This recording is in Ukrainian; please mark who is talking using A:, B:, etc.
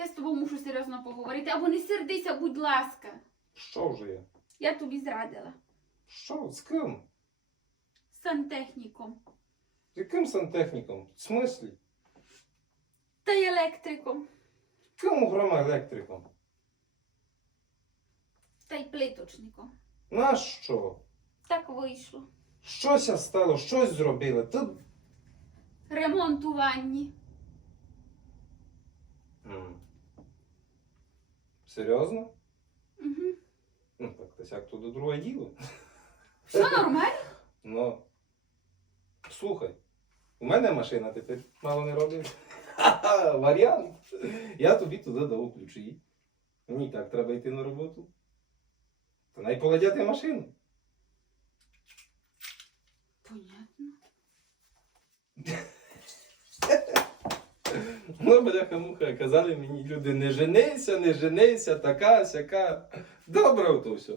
A: Я з тобою мушу серйозно поговорити, або не сердися, будь ласка.
B: Що вже я?
A: Я тобі зрадила.
B: Що? З ким?
A: З сантехніком.
B: З яким сантехніком? В смислі?
A: Та й електриком.
B: Кому грома електриком?
A: Та й плиточником.
B: На що?
A: Так вийшло.
B: Щося стало, щось зробили. Ти...
A: Ремонт у ванні.
B: Серйозно?
A: Угу.
B: Ну, так то сяк то до друге діло.
A: Все нормально?
B: Ну. Слухай, у мене машина тепер мало не робить. Ха-ха, варіант. Я тобі туди дав ключі. Мені так треба йти на роботу. Та найполадяти машину.
A: Понятно.
B: Ну, бляха муха, казали мені люди, не женися, не женися, така, сяка. Добре ото все.